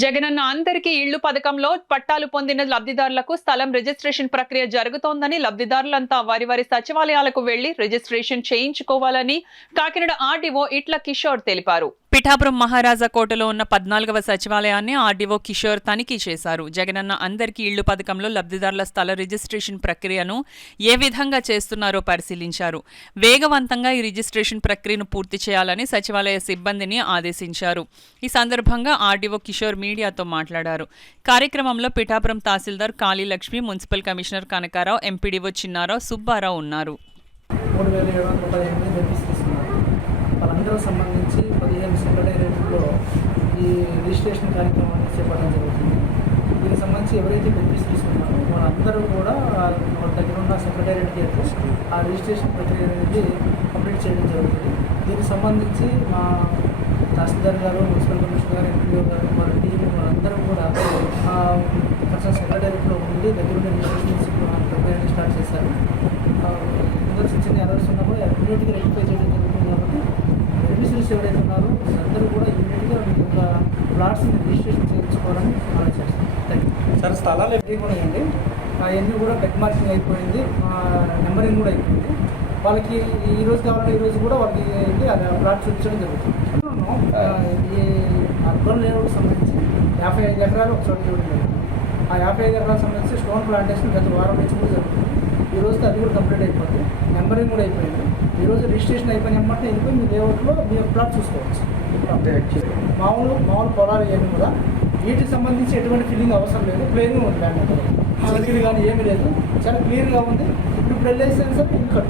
జగనన్న అందరికీ ఇళ్లు పథకంలో పట్టాలు పొందిన లబ్ధిదారులకు స్థలం రిజిస్ట్రేషన్ ప్రక్రియ జరుగుతోందని లబ్ధిదారులంతా వారి సచివాలయాలకు వెళ్లి రిజిస్ట్రేషన్ చేయించుకోవాలని కాకినాడ ఆర్డీఓ ఇట్ల కిషోర్ తెలిపారు. పిఠాపురం మహారాజా కోటలో ఉన్న 14వ సచివాలయాన్ని ఆర్డీఓ కిషోర్ తనిఖీ చేశారు. జగనన్న అందరికీ ఇళ్లు పథకంలో లబ్ధిదారుల స్థల రిజిస్ట్రేషన్ ప్రక్రియను ఏ విధంగా చేస్తున్నారో పరిశీలించారు. వేగవంతంగా ఈ రిజిస్ట్రేషన్ ప్రక్రియను పూర్తి చేయాలని సచివాలయ సిబ్బందిని ఆదేశించారు. ఈ సందర్భంగా ఆర్డీఓ కిషోర్ మీడియాతో మాట్లాడారు. కార్యక్రమంలో పిఠాపురం తహసీల్దార్ Kalilakshmi, municipal commissioner Kanakarao, MPDO Chinnarao, Subbarao ఉన్నారు. వాళ్ళందరూ సంబంధించి 15 సెక్రటేరియట్లో ఈ రిజిస్ట్రేషన్ కార్యక్రమాన్ని చేపట్టడం జరుగుతుంది. దీనికి సంబంధించి ఎవరైతే బెనిఫిట్స్ తీసుకున్నారో వాళ్ళందరూ కూడా వాళ్ళ దగ్గర ఉన్న సెక్రటేరియట్కి వెళ్తే ఆ రిజిస్ట్రేషన్ ప్రక్రియ అనేది కంప్లీట్ చేయడం జరుగుతుంది. దీనికి సంబంధించి మా తహసీల్దార్ గారు, మున్సిపల్ కమిషనర్ గారు, ఎంపీఓ గారు, వాళ్ళ టీం వాళ్ళందరూ కూడా కన్సర్న్ సెక్రటేరియట్లో ఉండి దగ్గరుండి రిజిస్ట్రేషన్ ప్రక్రియని స్టార్ట్ చేశారు. చిన్న ఎర్రర్స్ ఉన్నా కూడా ఇమ్మీడియట్గా రెక్టిఫై చేయడం జరుగుతుంది. కాబట్టి బెనిఫిషరీస్ ఎవరైతే ఉన్నారో అందరూ కూడా ఇమ్మీడియట్గా మీ యొక్క ప్లాట్స్ని రిజిస్ట్రేషన్ చేయించుకోవాలని ఆలోచిస్తాం. సార్ స్థలాలు ఎన్ని కూడా అండి అవన్నీ కూడా టెక్ మార్కింగ్ అయిపోయింది, నెంబరింగ్ కూడా అయిపోయింది. వాళ్ళకి ఈ రోజు కావాలంటే ఈ రోజు కూడా వాళ్ళకి ప్లాట్ చూపించడం జరుగుతుంది. ఈ అర్బన్ లేఅవుట్కి సంబంధించి 55 ఎకరాలు ఒక చోట చూడడం జరుగుతుంది. ఆ 55 ఎకరాలకు సంబంధించి స్టోన్ ప్లాంటేషన్ గత వారం నుంచి కూడా జరుగుతుంది. ఈ రోజుతో అది కూడా కంప్లీట్ అయిపోతుంది, నెంబరింగ్ కూడా అయిపోయింది. ఈరోజు రిజిస్ట్రేషన్ అయిపోయిన వెంటనే వెళ్ళిపోయి మీ లేఅవుట్లో మీ ప్లాట్ చూసుకోవచ్చు. మామూలు పొలాలు ఏమి కూడా వీటికి సంబంధించి ఎటువంటి ఫిల్లింగ్ అవసరం లేదు, ప్లేన్గా ఉంది ల్యాండ్. కానీ ఏమీ లేదు, చాలా క్లియర్గా ఉంది. ఇప్పుడు వెళ్ళేసి సార్ ఇంకా